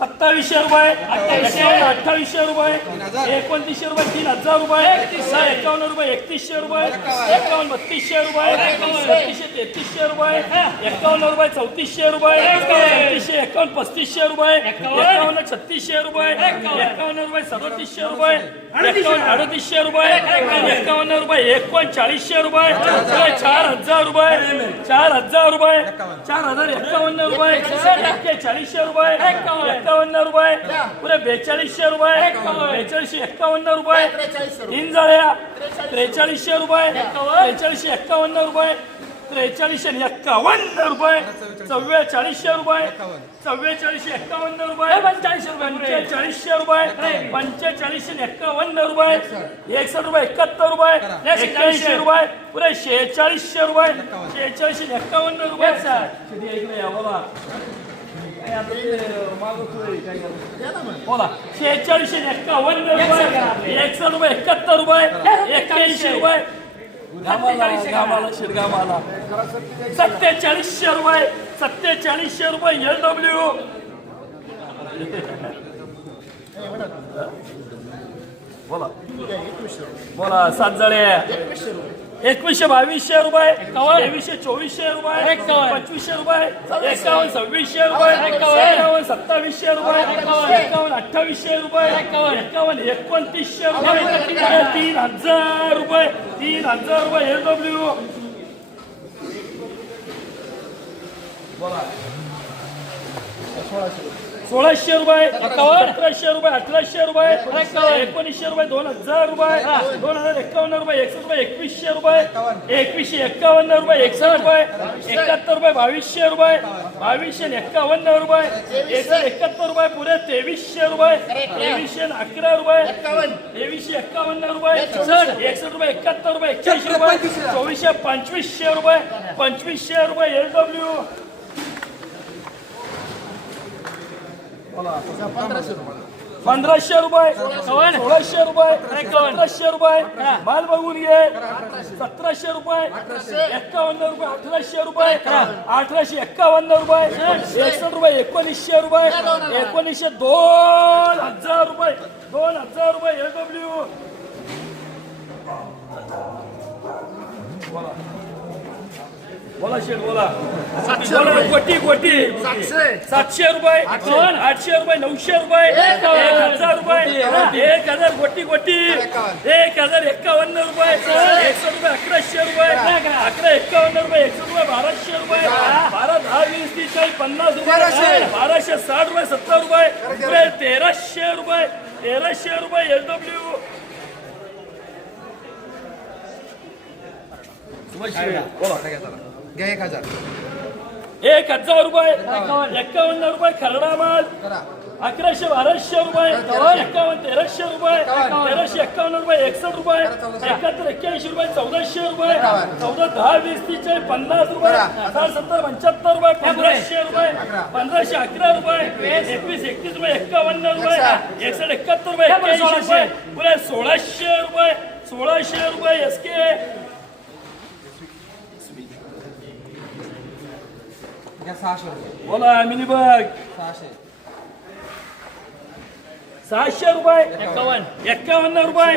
सत्तावीसशे रुपये अठ्ठावीसशे अठ्ठावीसशे रुपये एकोणतीसशे रुपये तीन हजार रुपये एकावन्न रुपये एकतीसशे रुपये एकावन्न बत्तीसशे रुपये बत्तीसशे तेहतीसशे रुपये एकावन्न रुपये चौतीसशे रुपये एकतीसशे एकावन्न पस्तीसशे रुपये एकावन्न छत्तीसशे रुपये एकावन्न रुपये सदतीसशे रुपये एकावन्न अडतीसशे रुपये एकावन्न रुपये एकोणचाळीसशे रुपये चार हजार रुपये चार हजार रुपये चार हजार एकावन्न रुपये चाळीसशे रुपये एकावन्न रुपये. पुढे बेचाळीसशे रुपये. बेचाळीसशे एकावन्न रुपये. तीन जाळ्या त्रेचाळीसशे रुपये. त्रेचाळीसशे एकावन्न रुपये. त्रेचाळीसशे आणि एकावन्न रुपये. चव्वेचाळीसशे रुपये. चव्वेचाळीसशे एकावन्न रुपये. पंचेचाळीसशे रुपये पंचेचाळीसशे रुपये. पंचेचाळीसशे आणि एकावन्न रुपये. एकसष्ट रुपये एकाहत्तर रुपये. एक्क्याऐंशी रुपये. पुरे शेहेचाळीसशे रुपये. शेहेचाळीसशे आणि एकावन्न रुपये. बोला. शेहेचाळीसशे रुपये एकसष्ट रुपये एकाहत्तर रुपये एक्क्याऐंशी रुपये सत्तेचाळीसशे रुपये सत्तेचाळीसशे रुपये एल डब्ल्यू बोला बोला सात जळे एकवीसशे बावीसशे रुपये तेवीसशे चोवीसशे रुपये पंचवीसशे रुपये एकावन्न सव्वीसशे रुपये एकावन्न. सत्तावीसशे रुपये एकावन्न. अठ्ठावीसशे रुपये एकावन्न. एकोणतीसशे रुपये तीन हजार रुपये तीन हजार रुपये एल डब्ल्यू सोळाशे. रुपये सतराशे रुपये अठराशे रुपये एकोणीसशे. रुपये दोन हजार रुपये दोन हजार एकावन्न रुपये एकसष्ट रुपये एकवीसशे रुपये एकवीसशे एकावन्न रुपये एकसष्ट रुपये एकाहत्तर रुपये बावीसशे रुपये बावीसशे एकावन्न रुपये एकसष्ट एकाहत्तर रुपये पुढे तेवीसशे रुपये तेवीसशे अकरा रुपये तेवीसशे एकावन्न रुपये एकसष्ट. रुपये एकाहत्तर रुपये एक्क्याऐंशी रुपये चोवीसशे पंचवीसशे रुपये पंचवीसशे रुपये एल डब्ल्यू पंधराशे रुपये. सोळाशे रुपये. सतराशे रुपये. माल बघून घे सतराशे रुपये. एकावन्न रुपये अठराशे रुपये. अठराशे एकावन्न रुपये. एकसष्ट रुपये एकोणीसशे रुपये. एकोणीसशे दोन हजार रुपये. दोन हजार रुपये एल डब्ल्यू बोला शेठ बोला. बोला कोटी कोटी. सातशे. रुपये. आठशे. रुपये नऊशे रुपये. एक हजार. रुपये. एक हजार. कोटी कोटी. एक हजार एकावन्न रुपये. एकशे. रुपये अकराशे रुपये. अकरा एकावन्न रुपये एकशे रुपये बाराशे रुपये. बारा दहा वीस तीस चाळीस पन्नास रुपये. बाराशे साठ रुपये सत्तर रुपये. रुपये तेराशे रुपये. तेराशे रुपये एल डब्ल्यू घ्या एक हजार. एक हजार रुपये एकावन्न. रुपये खरडा माल अकराशे बाराशे रुपये एकावन्न तेराशे रुपये तेराशे एकावन्न रुपये एकसष्ट रुपये एकाहत्तर एक्क्याऐंशी रुपये चौदाशे रुपये चौदा दहा वीस तीस चाळीस पन्नास रुपये साठ सत्तर पंच्याहत्तर रुपये पंधराशे रुपये पंधराशे अकरा रुपये एकवीस. एकतीस रुपये एकावन्न रुपये एकसष्ट एकाहत्तर रुपये एक्क्याऐंशी रुपये पुढे सोळाशे रुपये सोळाशे रुपये एस के घ्या सहाशे रुपये बोला मिनी बघ सहाशे सहाशे रुपये एकावन्न एकावन्न रुपये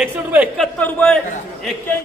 एकसष्ट रुपये एकाहत्तर रुपये एक्क्याऐंशी